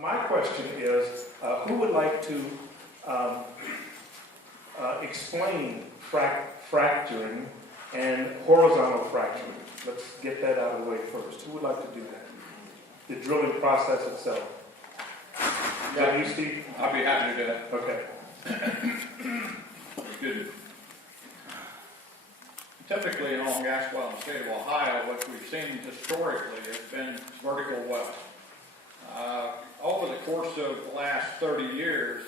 My question is, who would like to explain fracturing and horizontal fracturing? Let's get that out of the way first. Who would like to do that? The drilling process itself. Yeah, You, Steve? I'll be happy to do that. Okay. Good. Typically in oil and gas well in the state of Ohio, what we've seen historically has been vertical wells. Over the course of the last 30 years,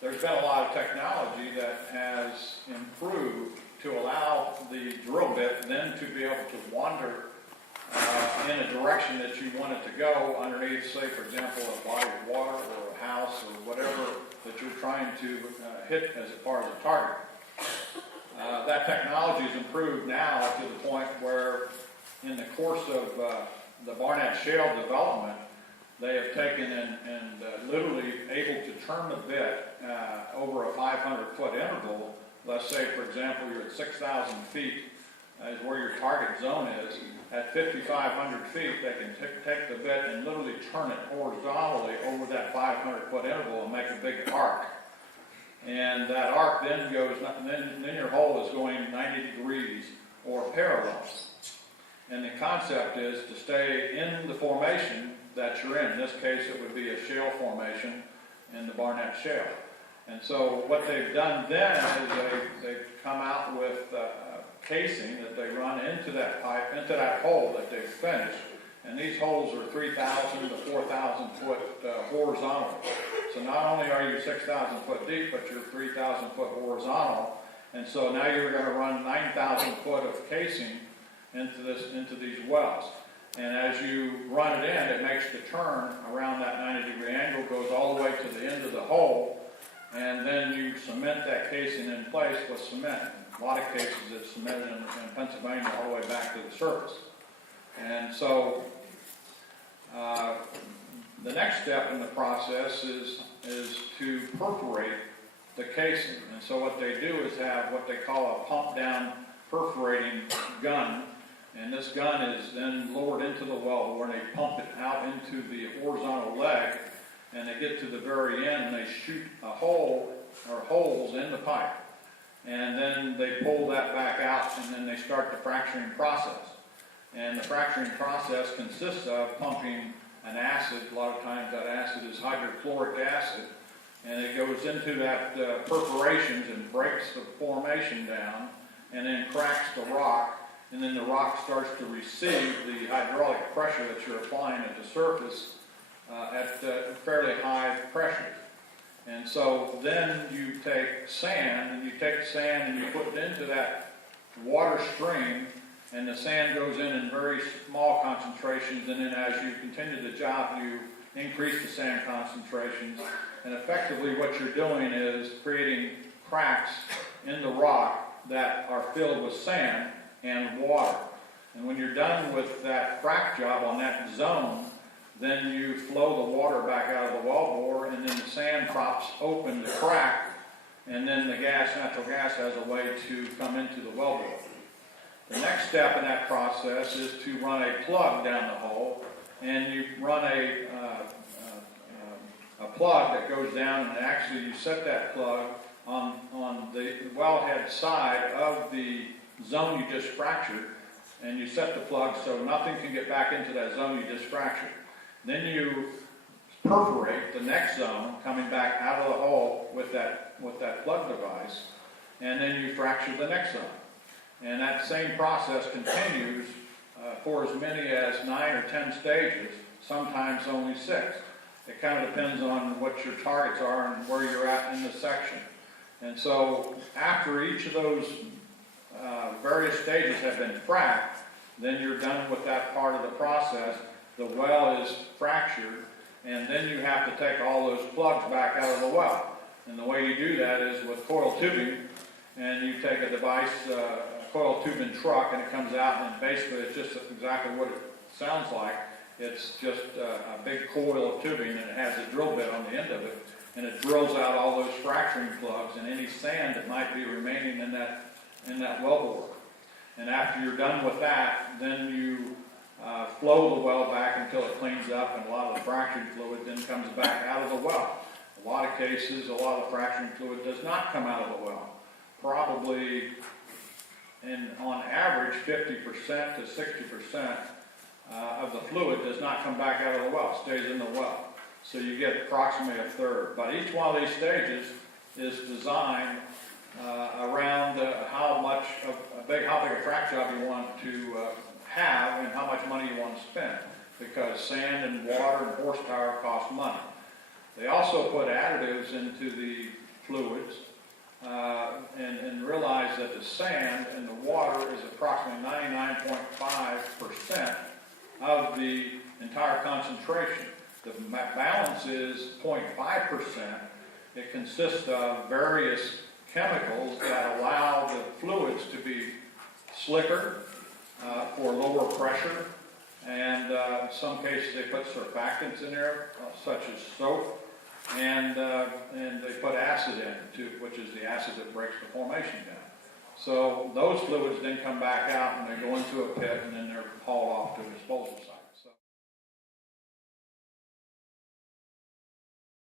there's been a lot of technology that has improved to allow the drill bit then to be able to wander in a direction that you want it to go underneath, say, for example, a body of water or a house or whatever that you're trying to hit as far as a target. That technology has improved now to the point where in the course of the Barnett Shale development, they have taken and literally able to turn the bit over a 500-foot interval. Let's say, for example, you're at 6,000 feet is where your target zone is. At 5,500 feet, they can take the bit and literally turn it horizontally over that 500-foot interval and make a big arc. And that arc then goes, then your hole is going 90 degrees or parallel. And the concept is to stay in the formation that you're in. In this case, it would be a shale formation in the Barnett Shale. And so what they've done then is they've come out with casing that they run into that pipe, into that hole that they've finished. And these holes are 3,000 to 4,000 foot horizontal. So not only are you 6,000 foot deep, but you're 3,000 foot horizontal. And so now you're going to run 9,000 foot of casing into these wells. And as you run it in, it makes the turn around that 90-degree angle, goes all the way to the end of the hole, and then you cement that casing in place with cement. In a lot of cases it's cemented in Pennsylvania all the way back to the surface. And so the next step in the process is to perforate the casing. And so what they do is have what they call a pump down perforating gun. And this gun is then lowered into the well where they pump it out into the horizontal leg, and they get to the very end and they shoot a hole or holes in the pipe. And then they pull that back out and then they start the fracturing process. And the fracturing process consists of pumping an acid. A lot of times that acid is hydrochloric acid, and it goes into that perforations and breaks the formation down and then cracks the rock. And then the rock starts to receive the hydraulic pressure that you're applying at the surface at fairly high pressure. And so then you take sand, and you put it into that water stream, and the sand goes in very small concentrations, and then as you continue the job, you increase the sand concentrations. And effectively what you're doing is creating cracks in the rock that are filled with sand and water. And when you're done with that frac job on that zone, then you flow the water back out of the wellbore, and then the sand props open the crack, and then the natural gas has a way to come into the wellbore. The next step in that process is to run a plug down the hole, and you run a plug that goes down, and actually you set that plug on the wellhead side of the zone you just fractured, and you set the plug so nothing can get back into that zone you just fractured. Then you perforate the next zone coming back out of the hole with that plug device, and then you fracture the next zone. And that same process continues for as many as 9 or 10 stages, sometimes only 6. It kind of depends on what your targets are and where you're at in the section. And so after each of those various stages have been fracked, then you're done with that part of the process. The well is fractured, and then you have to take all those plugs back out of the well. And the way you do that is with coil tubing, and you take a device, a coil tubing truck, and it comes out, and basically it's just exactly what it sounds like. It's just a big coil of tubing, and it has a drill bit on the end of it, and it drills out all those fracturing plugs and any sand that might be remaining in that wellbore. And after you're done with that, then you flow the well back until it cleans up, and a lot of the fracturing fluid then comes back out of the well. A lot of cases, a lot of the fracturing fluid does not come out of the well. Probably, on average, 50% to 60% of the fluid does not come back out of the well, stays in the well. So you get approximately a third. But each one of these stages is designed around how big a frac job you want to have and how much money you want to spend, because sand and water and horsepower cost money. They also put additives into the fluids and realize that the sand and the water is approximately 99.5% of the entire concentration. The balance is 0.5%. It consists of various chemicals that allow the fluids to be slicker for lower pressure, and in some cases they put surfactants in there, such as soap, and they put acid in, which is the acid that breaks the formation down. So those fluids then come back out and they go into a pit, and then they're hauled off to a disposal site.